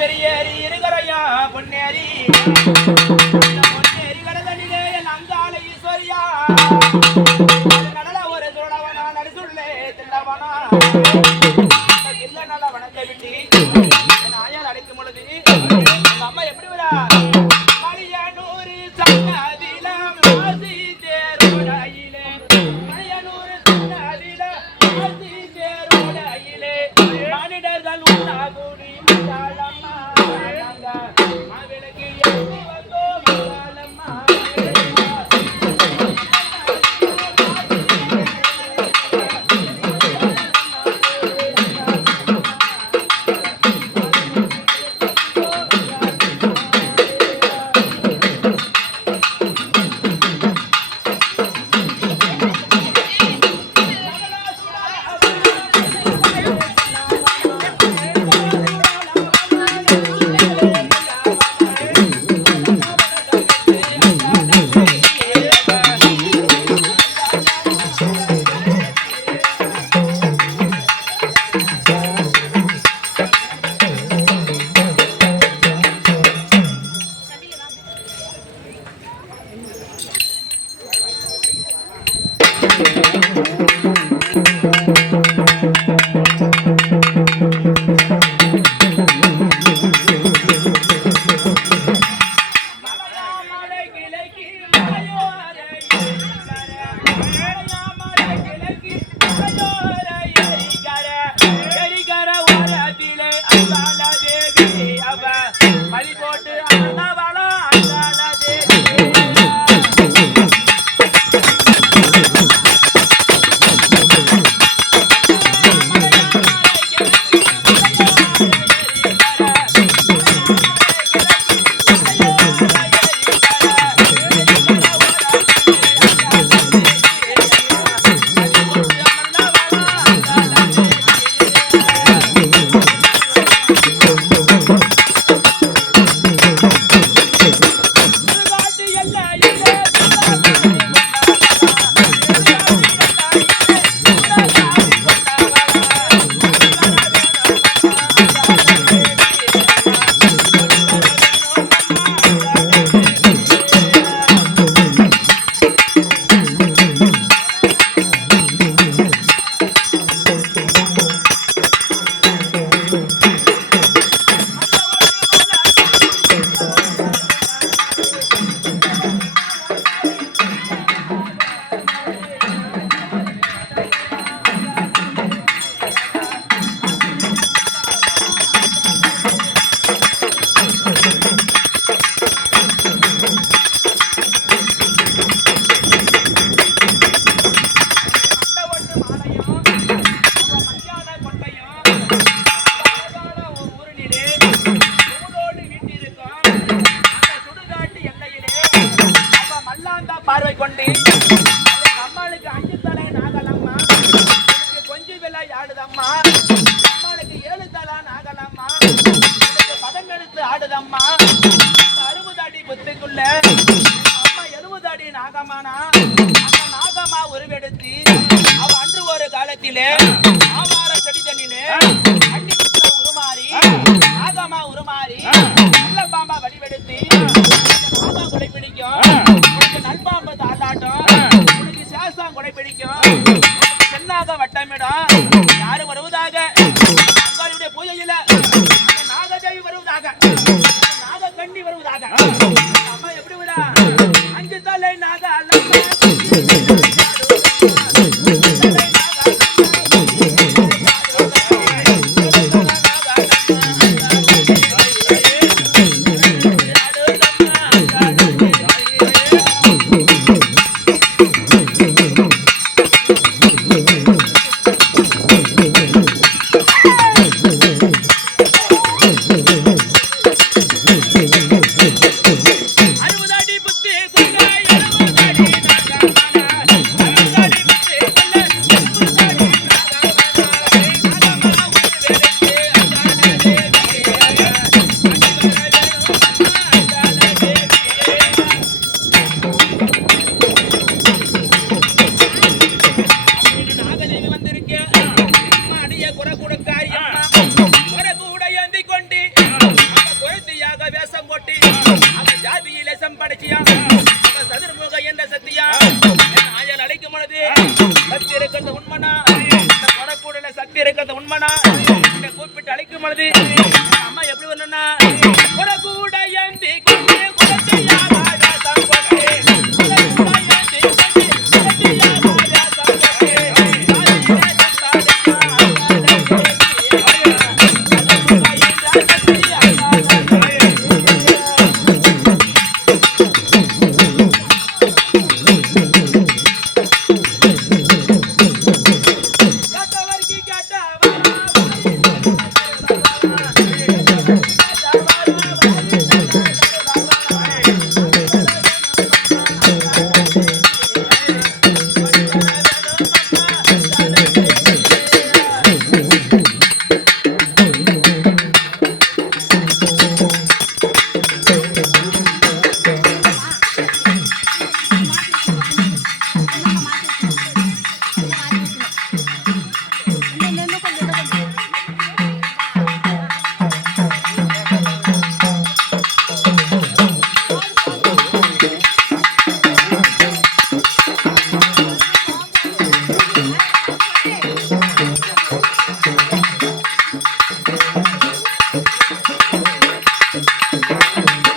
பெரியேறி இருக்கிறையா பொன்னேரி பொன்னேரி கடலிலே நங்கால ஈஸ்வரியா கடல ஒரு துளவனா நடுசுள்ளே தில்லவனா இல்ல நல்ல வனத்தை விட்டு ஆயால் அடைக்கும் பொழுது எங்க அம்மா எப்படி வரா மணியனூர் சன்னதில மாசி தேரோடையிலே மணியனூர் சன்னதில மாசி தேரோடையிலே மனிதர்கள் உண்டாகூடி பார்வை கொண்டு அம்மாளுக்கு 5 தலை நாகலம்மா கொஞ்சம் விலை ஆடுதம்மா அம்மாளுக்கு 7 தலை நாகலம்மா படம் எடுத்து ஆடுதம்மா 60 அடி புத்துக்குள்ள அம்மா 70 அடி நாகமானா அந்த நாகமா உருவெடுத்து அவ அன்று ஒரு காலத்திலே ஆவார செடி தண்ணிலே அண்ணி உருமாறி நாகமா உருமாறி நல்ல பாம்பா வடிவெடுத்து நாகா கொடை பிடிக்கும் நல்பாம்பு தாண்டாட்டம் உனக்கு சேசம் கொடை பிடிக்கும் சென்னாக வட்டமிடம் யாரு வருவதாக அங்காளுடைய பூஜையில நாகதேவி வருவதாக நாக கண்டி வருவதாக அம்மா எப்படி விடா 5 தலை நாக சொன்னா